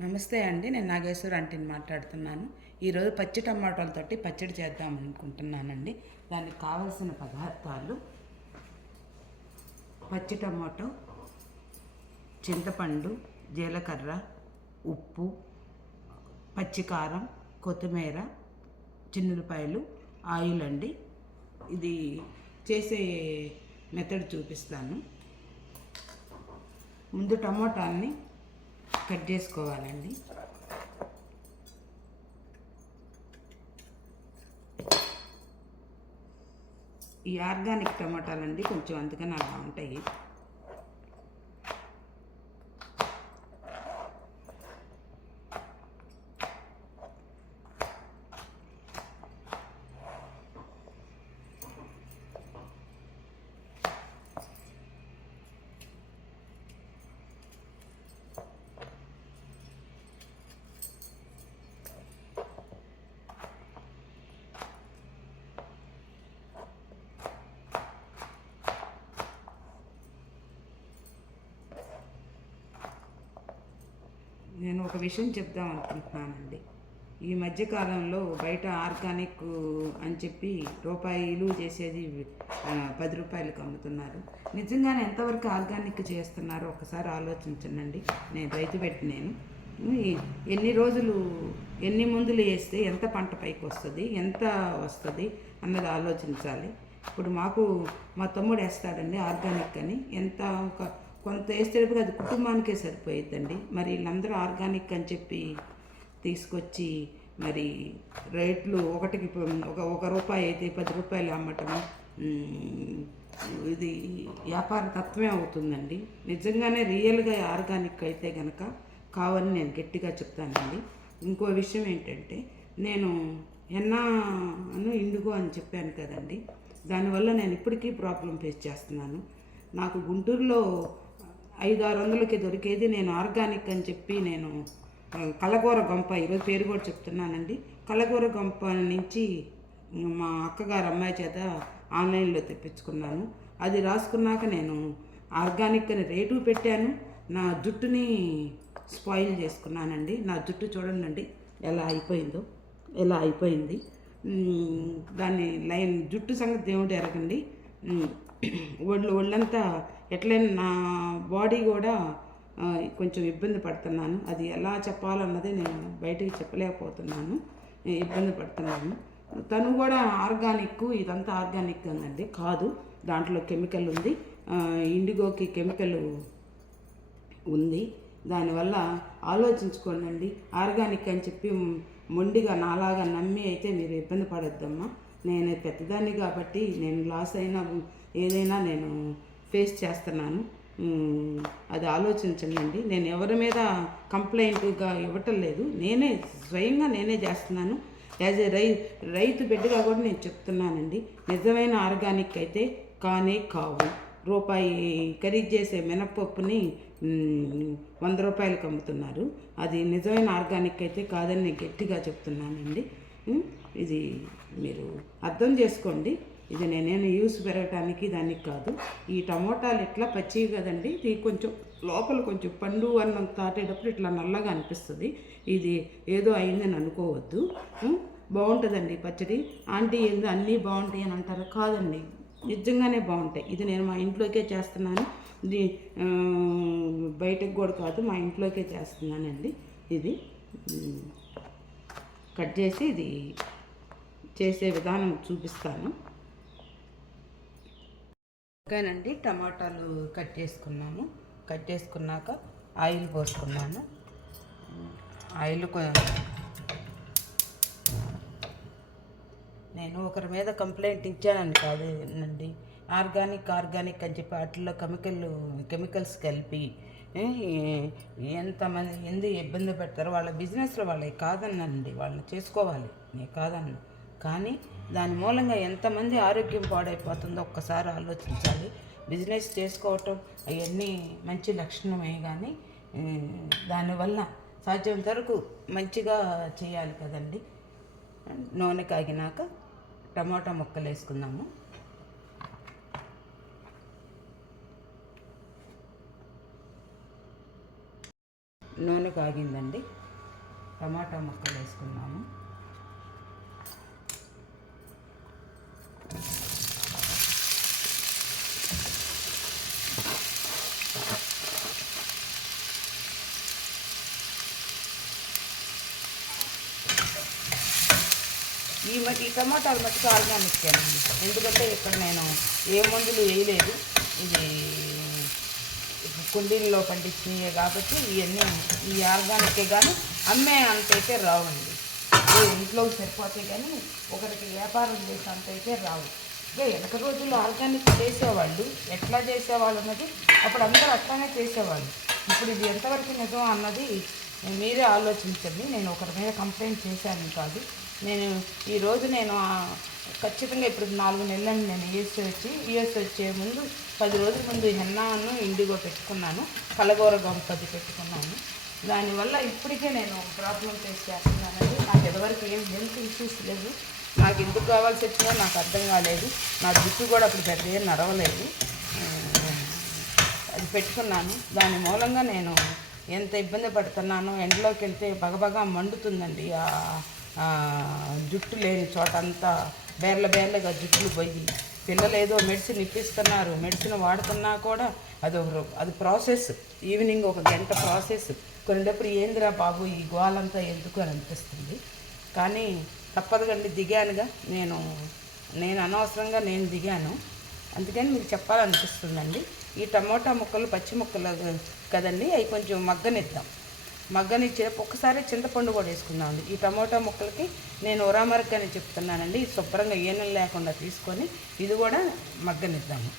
నమస్తే అండి నేను నాగేశ్వర అంటిని మాట్లాడుతున్నాను. ఈరోజు పచ్చి టమాటాలతోటి పచ్చడి చేద్దాం అనుకుంటున్నానండి. దానికి కావలసిన పదార్థాలు. పచ్చి టమాటో చింతపండు జీలకర్ర ఉప్పు పచ్చికారం కొత్తిమీర చిన్నులపాయలు ఆయిల్ అండి ఇది చేసే మెథడ్ చూపిస్తాను. ముందు టమోటాన్ని కట్ చేసుకోవాలండి. ఈ ఆర్గానిక్ టమాటాలండి కొంచెం అందుకని అలా ఉంటాయి నేను ఒక విషయం చెప్దాం అనుకుంటున్నానండి. ఈ మధ్యకాలంలో బయట ఆర్గానిక్ అని చెప్పి రూపాయలు చేసేది పది రూపాయలకు అమ్ముతున్నారు నిజంగానే ఎంతవరకు ఆర్గానిక్ చేస్తున్నారో ఒకసారి ఆలోచించండి నేను రైతు పెట్టి నేను ఎన్ని రోజులు ఎన్ని మందులు వేస్తే ఎంత పంట పైకి వస్తుంది ఎంత వస్తుంది అన్నది ఆలోచించాలి. ఇప్పుడు మాకు మా తమ్ముడు వేస్తాడండి ఆర్గానిక్ అని. ఎంత ఒక కొంత వేసేటప్పుడు అది కుటుంబానికే సరిపోయిద్దండి. మరి వీళ్ళందరూ ఆర్గానిక్ అని చెప్పి తీసుకొచ్చి మరి రేట్లు ఒకటికి ఒక ఒక రూపాయి అయితే పది రూపాయలు అమ్మటం ఇది వ్యాపార తత్వమే అవుతుందండి. నిజంగానే రియల్గా ఆర్గానిక్ అయితే కనుక కావాలని నేను గట్టిగా చెప్తానండి. ఇంకో విషయం ఏంటంటే నేను ఎన్నాను ఇండుగో అని చెప్పాను కదండి. దానివల్ల నేను ఇప్పటికీ ప్రాబ్లం ఫేస్ చేస్తున్నాను. నాకు గుంటూరులో ఐదు ఆరు వందలకి దొరికేది నేను ఆర్గానిక్ అని చెప్పి నేను కలగూర గంప ఈరోజు పేరు కూడా చెప్తున్నానండి. కలగూర గంప నుంచి మా అక్కగారు అమ్మాయి చేత ఆన్లైన్లో తెప్పించుకున్నాను. అది రాసుకున్నాక నేను ఆర్గానిక్ అని రేటు పెట్టాను. నా జుట్టుని స్పాయిల్ చేసుకున్నానండి. నా జుట్టు చూడండి ఎలా అయిపోయిందో ఎలా అయిపోయింది. దాన్ని లైన్ జుట్టు సంగతి దేవుడు ఎరగండి ఒళ్ళు ఒళ్ళంతా ఎట్లయినా నా బాడీ కూడా కొంచెం ఇబ్బంది పడుతున్నాను. అది ఎలా చెప్పాలన్నది నేను బయటికి చెప్పలేకపోతున్నాను. ఇబ్బంది పడుతున్నాను. తను కూడా ఆర్గానిక్ ఇదంతా ఆర్గానిక్ అండి. కాదు దాంట్లో కెమికల్ ఉంది. ఇండిగోకి కెమికల్ ఉంది. దానివల్ల ఆలోచించుకోండి ఆర్గానిక్ అని చెప్పి మొండిగా నాలాగా నమ్మి అయితే మీరు ఇబ్బంది పడొద్దమ్మా. నేను పెద్దదాన్ని కాబట్టి నేను లాస్ అయినా ఏదైనా నేను ఫేస్ చేస్తున్నాను. అది ఆలోచించండి నేను ఎవరి మీద కంప్లైంట్గా ఇవ్వటం లేదు. నేనే స్వయంగా నేనే చేస్తున్నాను. యాజ్ ఏ రై రైతు బిడ్డగా కూడా నేను చెప్తున్నానండి. నిజమైన ఆర్గానిక్ అయితే కానే కావు. రూపాయి ఖరీదు చేసే మినపప్పుని వంద రూపాయలకు అమ్ముతున్నారు. అది నిజమైన ఆర్గానిక్ అయితే కాదని నేను గట్టిగా చెప్తున్నానండి. ఇది మీరు అర్థం చేసుకోండి. ఇది నేనేమి యూస్ పెరగటానికి దానికి కాదు. ఈ టమోటాలు ఇట్లా పచ్చివి కదండి? ఇది కొంచెం లోపల కొంచెం పండు అన్నం తాటేటప్పుడు ఇట్లా నల్లగా అనిపిస్తుంది. ఇది ఏదో అయిందని అనుకోవద్దు. బాగుంటుందండి పచ్చడి. ఆంటీ ఏందో అన్నీ బాగుంటాయి అని అంటారు? కాదండి. నిజంగానే బాగుంటాయి. ఇది నేను మా ఇంట్లోకే చేస్తున్నాను. ఇది బయటకు కూడా కాదు మా ఇంట్లోకే చేస్తున్నానండి. ఇది కట్ చేసి ఇది చేసే విధానం చూపిస్తాను. ఓకేనండి టమాటాలు కట్ చేసుకున్నాము. కట్ చేసుకున్నాక ఆయిల్ పోసుకున్నాను. ఆయిల్ నేను ఒకరి మీద కంప్లైంట్ ఇచ్చానని నండి. ఆర్గానిక్ ఆర్గానిక్ అని చెప్పి వాటిల్లో కెమికల్ కెమికల్స్ కలిపి ఎంతమంది ఎందు ఇబ్బంది పెడతారో వాళ్ళ బిజినెస్లో వాళ్ళకి కాదనండి వాళ్ళని చేసుకోవాలి. నేను కాదన్ను. కానీ దాని మూలంగా ఎంతమంది ఆరోగ్యం పాడైపోతుందో ఒక్కసారి ఆలోచించాలి. బిజినెస్ చేసుకోవటం అవన్నీ మంచి లక్షణమే కానీ దానివల్ల సాధ్యం వరకు మంచిగా చేయాలి కదండి. నూనె కాగినాక టమాటా ముక్కలు వేసుకుందాము నూనె కాగిందండి. టమాటా ముక్కలు వేసుకున్నాము. ఈ మట్టి ఈ టమాటాలు మట్టుకు ఆర్గానిక్ అండి. ఎందుకంటే ఇక్కడ నేను ఏ మందులు వేయలేదు. ఇది కుండీల్లో పండించినవి కాబట్టి ఇవన్నీ ఈ ఆర్గానికే కానీ అమ్మే అంతైతే రావండి. ఇంట్లో సరిపోతాయి కానీ ఒకరికి వ్యాపారం చేసే అంతైతే రావు. ఇక వెనక రోజుల్లో ఆర్గానిక్ చేసేవాళ్ళు ఎట్లా చేసేవాళ్ళు అన్నది అప్పుడు అందరూ అట్లానే చేసేవాళ్ళు. ఇప్పుడు ఇది ఎంతవరకు నిజం అన్నది మీరే ఆలోచించండి. నేను ఒకరి మీద కంప్లైంట్ చేశాను కాదు. నేను ఈరోజు నేను ఖచ్చితంగా ఇప్పుడు నాలుగు నెలలని నేను యూఎస్ వచ్చి. యూఎస్ వచ్చే ముందు పది రోజుల ముందు హెన్నాను ఇండిగో పెట్టుకున్నాను. కలగూర గంపది పెట్టుకున్నాను. దానివల్ల ఇప్పటికే నేను ప్రాబ్లం ఫేస్ చేస్తున్నానండి. నాకు ఎదవరకు ఏం హెల్త్ ఇష్యూస్ లేదు. నాకు ఎందుకు కావాల్సి వచ్చినా నాకు అర్థం కాలేదు. నా జుట్టు కూడా అప్పుడు పెద్ద ఏం నడవలేదు. అది పెట్టుకున్నాను. దాని మూలంగా నేను ఎంత ఇబ్బంది పడుతున్నానో ఎండలోకి వెళ్తే బగబగా మండుతుందండి. ఆ జుట్టు లేని చోట అంతా బేర్ల బేర్లగా జుట్టులు పోయి. పిల్లలు ఏదో మెడిసిన్ ఇప్పిస్తున్నారు మెడిసిన్ వాడుతున్నా కూడా అది ఒక అది ప్రాసెస్ ఈవినింగ్ ఒక గంట ప్రాసెస్ కొనేటప్పుడు ఏందిరా బాబు ఈ గోలంతా ఎందుకు అని అనిపిస్తుంది. కానీ తప్పదు కండి దిగానుగా. నేను నేను అనవసరంగా నేను దిగాను. అందుకని మీకు చెప్పాలనిపిస్తుందండి. ఈ టమోటా ముక్కలు పచ్చి ముక్కలు కదండి అవి కొంచెం మగ్గనిద్దాం. మగ్గనిచ్చే ఒక్కసారి చింతపండు కూడా వేసుకుందామండి ఈ టమోటా ముక్కలకి నేను ఉరామరక్ అని చెప్తున్నానండి. ఇది శుభ్రంగా ఏనం లేకుండా తీసుకొని ఇది కూడా మగ్గనిద్దాము.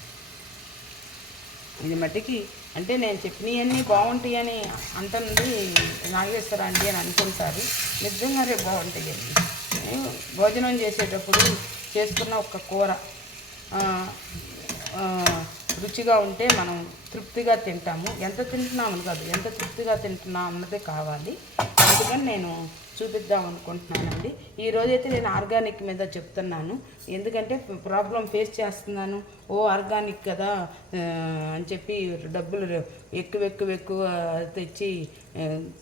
ఇది మట్టికి అంటే నేను చెప్పినవన్నీ బాగుంటాయని అంటుంది నాగేశ్వర అండి అని అనుకుంటారు. నిజంగానే బాగుంటాయండి. భోజనం చేసేటప్పుడు చేసుకున్న ఒక కూర రుచిగా ఉంటే మనం తృప్తిగా తింటాము. ఎంత తింటున్నామని కాదు ఎంత తృప్తిగా తింటున్నాం అన్నదే కావాలి. అందుకని నేను చూపిద్దాం అనుకుంటున్నానండి. ఈ రోజైతే నేను ఆర్గానిక్ మీద చెప్తున్నాను. ఎందుకంటే ప్రాబ్లం ఫేస్ చేస్తున్నాను. ఓ ఆర్గానిక్ కదా అని చెప్పి డబ్బులు ఎక్కువ ఎక్కువ ఎక్కువ తెచ్చి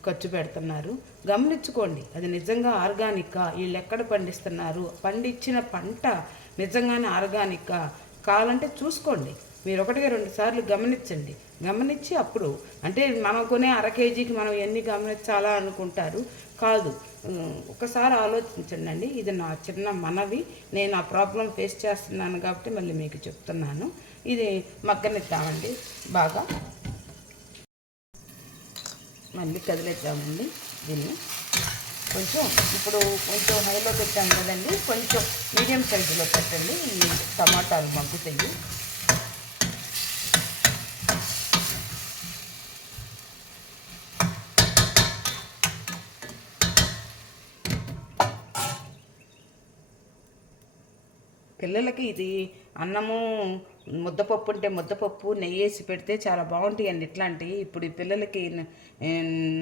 ఖర్చు పెడుతున్నారు. గమనించుకోండి అది నిజంగా ఆర్గానికా? వీళ్ళు ఎక్కడ పండిస్తున్నారు. పండించిన పంట నిజంగానే ఆర్గానికా? కావాలంటే చూసుకోండి. మీరు ఒకటిగా రెండు సార్లు గమనించండి. గమనించి అప్పుడు అంటే మనం కొనే అర కేజీకి మనం ఎన్ని గమనించాలా అనుకుంటారు? కాదు. ఒకసారి ఆలోచించండి అండి ఇది నా చిన్న మనవి. నేను ఆ ప్రాబ్లం ఫేస్ చేస్తున్నాను కాబట్టి మళ్ళీ మీకు చెప్తున్నాను. ఇది మగ్గనిద్దామండి. బాగా మళ్ళీ కదిలేద్దామండి దీన్ని. కొంచెం ఇప్పుడు కొంచెం హైలో పెట్టాం కదండి. కొంచెం మీడియం సైజులో పెట్టండి. ఈ టమాటాలు మగ్గుతాయి. పిల్లలకి ఇది అన్నము ముద్దపప్పు ఉంటే ముద్దపప్పు నెయ్యి వేసి పెడితే చాలా బాగుంటాయండి ఇట్లాంటివి. ఇప్పుడు ఈ పిల్లలకి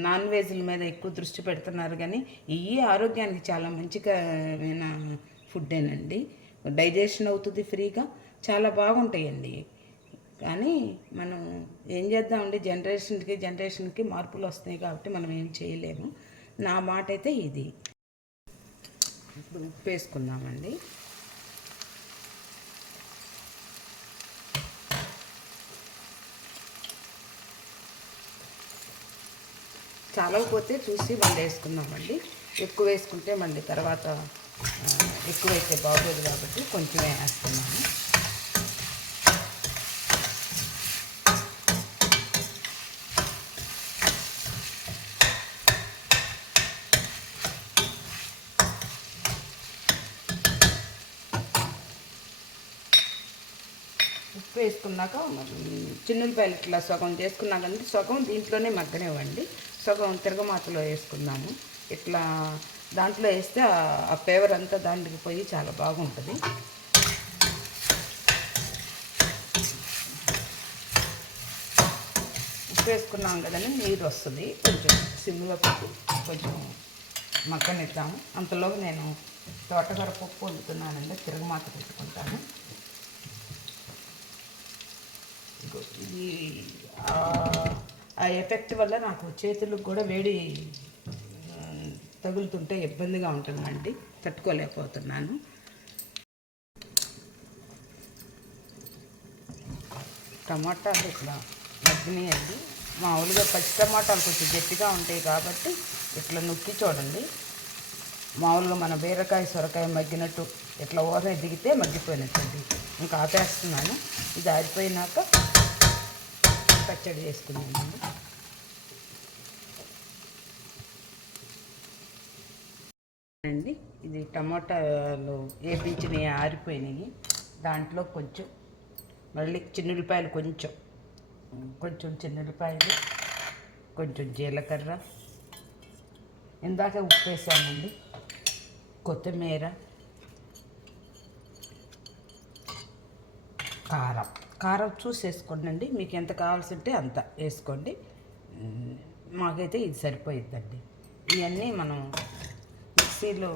నాన్ వెజ్ల మీద ఎక్కువ దృష్టి పెడుతున్నారు కానీ ఇవి ఆరోగ్యానికి చాలా మంచిగా ఫుడ్డేనండి. డైజెషన్ అవుతుంది ఫ్రీగా చాలా బాగుంటాయండి. కానీ మనం ఏం చేద్దామండి జనరేషన్కి జనరేషన్కి మార్పులు వస్తున్నాయి కాబట్టి మనం ఏం చేయలేము. నా మాట అయితే ఇది. ఇప్పుడు ఉప్పు వేసుకుందామండి. చాలకపోతే చూసి మళ్ళీ వేసుకుందామండి. ఎక్కువ వేసుకుంటే మళ్ళీ తర్వాత ఎక్కువ ఎక్కువైతే బాగోదు కాబట్టి కొంచెమే వేస్తున్నాను. ఉప్పు వేసుకున్నాక చిన్నులపాయలు ఇట్లా సగం చేసుకున్నాక సగం దీంట్లోనే మగ్గనివ్వండి. సగం తిరగమాతలో వేసుకుందాము. ఇట్లా దాంట్లో వేస్తే ఆ- ఫ్లేవర్ అంతా దాంట్లోకి పోయి చాలా బాగుంటుంది. ఉప్పు వేసుకున్నాం కదండి నీరు వస్తుంది. కొంచెం సిమ్లో పెట్టి కొంచెం మగ్గనిద్దాము. అంతలో నేను తోటకూర పప్పు వండుతున్నానండి తిరగమాత పెట్టుకుంటాను. ఇది ఆ, ఎఫెక్ట్ వల్ల నాకు చేతులకు కూడా వేడి తగులుతుంటే ఇబ్బందిగా ఉంటుందండి తట్టుకోలేకపోతున్నాను. టమాటాలు ఇట్లా మగ్గినాయండి మామూలుగా పచ్చి టమాటాలు కొంచెం గట్టిగా ఉంటాయి కాబట్టి ఇట్లా నొక్కి చూడండి. మామూలుగా మన బీరకాయ సొరకాయ మగ్గినట్టు ఇట్లా ఊర దిగితే మగ్గిపోయినట్టండి ఇంకా ఆపేస్తున్నాను. ఇది ఆరిపోయినాక పచ్చడి చేసుకున్నానండి అండి ఇది టమాటాలు వేపించినవి ఆరిపోయినాయి. దాంట్లో కొంచెం మళ్ళీ చిన్నులపాయలు కొంచెం కొంచెం చిన్నులపాయలు కొంచెం జీలకర్ర ఇందాక ఉప్పు వేసామండి కొత్తిమీర కారం. కారం చూసి వేసుకోండి అండి మీకు ఎంత కావాల్సి ఉంటే అంత వేసుకోండి. మాకైతే ఇది సరిపోయిద్దండి. ఇవన్నీ మనం మిక్సీలో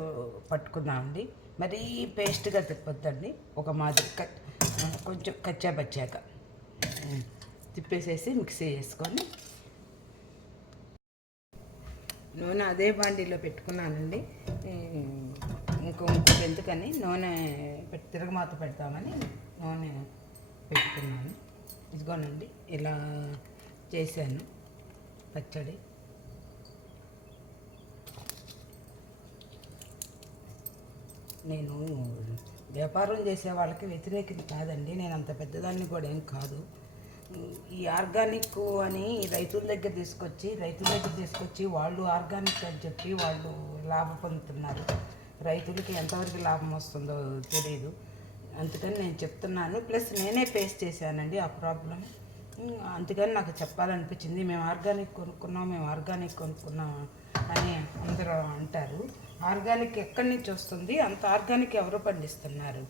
పట్టుకుందామండి. మరీ పేస్ట్గా తిప్పొద్దండి. ఒక మాదిరి కట్ కొంచెం కచ్చా బచ్చాక తిప్పేసేసి మిక్సీ చేసుకొని నూనె అదే బాండీలో పెట్టుకున్నానండి. ఈ, ఇంకో ఎందుకని నూనె పెట్టి తిరగమాత పెడతామని నూనె పెట్టుకున్నాను. ఇదిగోనండి ఇలా చేశాను పచ్చడి. నేను వ్యాపారం చేసే వాళ్ళకి వ్యతిరేకత కాదండి నేను అంత పెద్దదాన్ని కూడా ఏం కాదు. ఈ ఆర్గానిక్ అని రైతుల దగ్గర తీసుకొచ్చి రైతుల దగ్గర తీసుకొచ్చి వాళ్ళు ఆర్గానిక్ అని చెప్పి వాళ్ళు లాభం పొందుతున్నారు. రైతులకి ఎంతవరకు లాభం వస్తుందో తెలియదు అందుకని నేను చెప్తున్నాను. ప్లస్ నేనే ఫేస్ చేశానండి ఆ ప్రాబ్లం అందుకని నాకు చెప్పాలనిపించింది. మేము ఆర్గానిక్ కొనుక్కున్నాం మేము ఆర్గానిక్ కొనుక్కున్నాం అని అందరూ అంటారు. ఆర్గానిక్ ఎక్కడి నుంచి వస్తుంది? అంత ఆర్గానిక్ ఎవరు పండిస్తున్నారు?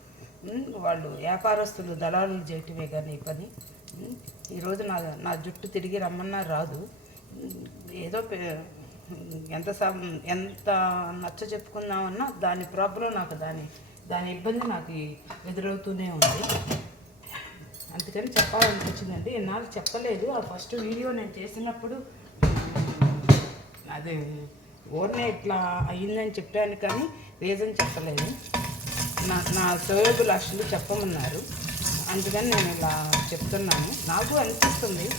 వాళ్ళు వ్యాపారస్తులు దళారులు చేయటమే కానీ ఈ పని. ఈరోజు నా నా జుట్టు తిరిగి రమ్మన్నా రాదు. ఏదో పే- ఎంత ఎంత నచ్చ చెప్పుకుందామన్నా దాని ప్రాబ్లం నాకు దాని దాని ఇబ్బంది నాకు ఎదురవుతూనే ఉంది. అందుకని చెప్పాలనిపించిందండి. ఎన్నాళ్ళు చెప్పలేదు. ఆ ఫస్ట్ వీడియో నేను చేసినప్పుడు అది ఓర్నే ఇట్లా అయ్యిందని చెప్పాను కానీ రీజన్ చెప్పలేదు. నా నా సోయబుల్ లక్షలు చెప్పమన్నారు. అందుకని నేను ఇలా చెప్తున్నాను. నాకు అనిపిస్తుంది.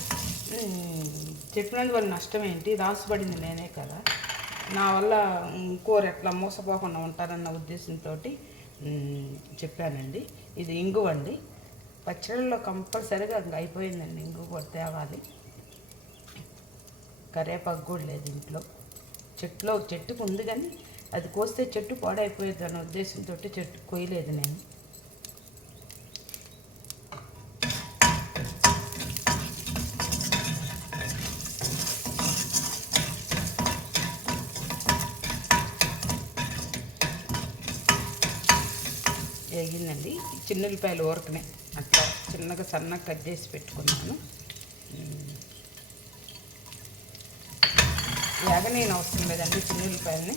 చెప్పినందు చెప్పినందువల్ల నష్టం ఏంటి? రాసుపడింది నేనే కదా. నా వల్ల ఇంకోరు ఎట్లా మోసపోకుండా ఉంటారన్న ఉద్దేశంతో చెప్పానండి. ఇది ఇంగు అండి. పచ్చళ్ళలో కంపల్సరీగా అయిపోయిందండి. ఇంగు కూడా తేవాలి. కరేపాకు కూడా లేదు ఇంట్లో. చెట్టులో చెట్టుకు ఉంది కానీ అది కోస్తే చెట్టు పాడైపోయేది అనే ఉద్దేశంతో చెట్టు కొయ్యలేదు నేను. చిన్నుల్లిపాయలు చిన్నులపాయలు ఊరకనే అట్లా చిన్నగా సన్నగా కట్ చేసి పెట్టుకున్నాను. వేగనేను అవసరం లేదండి చిన్నులపాయలని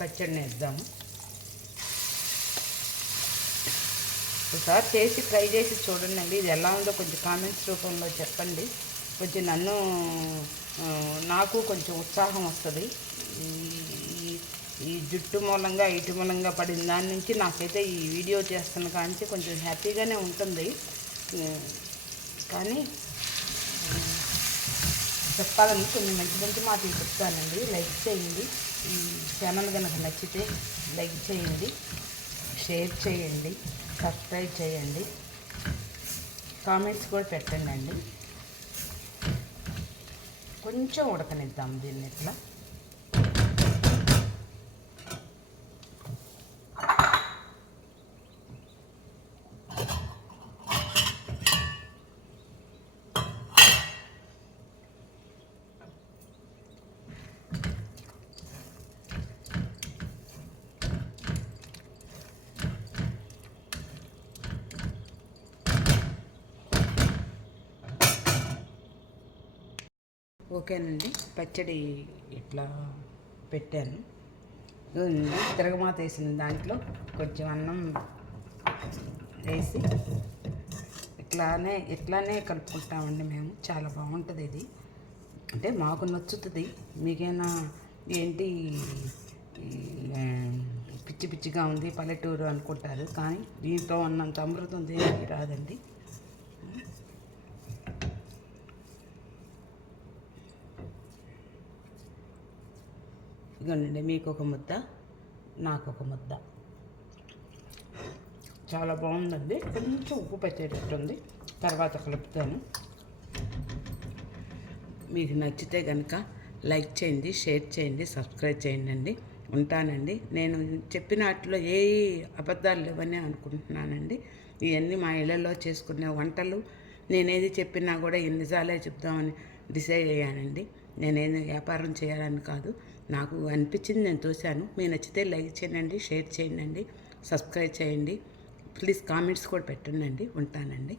పచ్చడిని వేద్దాము. ఒకసారి చేసి ట్రై చేసి చూడండి అండి ఇది ఎలా ఉందో కొంచెం కామెంట్స్ రూపంలో చెప్పండి. కొంచెం నన్ను నాకు కొంచెం ఉత్సాహం వస్తుంది. ఈ- జుట్టు మూలంగా ఇటు మూలంగా పడిన దాని నుంచి నాకైతే ఈ వీడియో చేస్తున్న కాంచి కొంచెం హ్యాపీగానే ఉంటుంది. కానీ చెప్పాలని కొన్ని మంచి మంచి మాటలు చెప్తానండి. లైక్ చేయండి. ఈ ఛానల్ కనుక నచ్చితే లైక్ చేయండి షేర్ చేయండి సబ్స్క్రైబ్ చేయండి కామెంట్స్ కూడా పెట్టండి అండి. కొంచెం ఉడకనిద్దాం దీన్ని ఇట్లా. ఓకేనండి. పచ్చడి ఇట్లా పెట్టాను. తిరగమాత వేసిన దాంట్లో కొంచెం అన్నం వేసి ఇట్లానే ఇట్లానే కలుపుకుంటామండి మేము. చాలా బాగుంటుంది ఇది. అంటే మాకు నచ్చుతుంది. మీకైనా ఏంటి పిచ్చి పిచ్చిగా ఉంది పల్లెటూరు అనుకుంటారు. కానీ దీంట్లో ఉన్నంత అమృతం దేనికి రాదండి. ఇదిగోండి మీకు ఒక ముద్ద నాకు ఒక ముద్ద. చాలా బాగుందండి. కొంచెం ఉప్పు పెట్టేటట్టుంది. తర్వాత కలుపుతాను. మీకు నచ్చితే కనుక లైక్ చేయండి షేర్ చేయండి సబ్స్క్రైబ్ చేయండి అండి ఉంటానండి. నేను చెప్పిన వాటిలో ఏ అబద్ధాలు లేవని అనుకుంటున్నానండి. ఇవన్నీ మా ఇళ్ళల్లో చేసుకునే వంటలు. నేనేది చెప్పినా కూడా ఎన్నిసార్లే చెప్దామని డిసైడ్ అయ్యానండి. నేనేది వ్యాపారం చేయాలని కాదు. నాకు అనిపించింది నేను చూశాను. మీకు నచ్చితే లైక్ చేయండి షేర్ చేయండి సబ్స్క్రైబ్ చేయండి. ప్లీజ్ కామెంట్స్ కూడా పెట్టండి ఉంటానండి.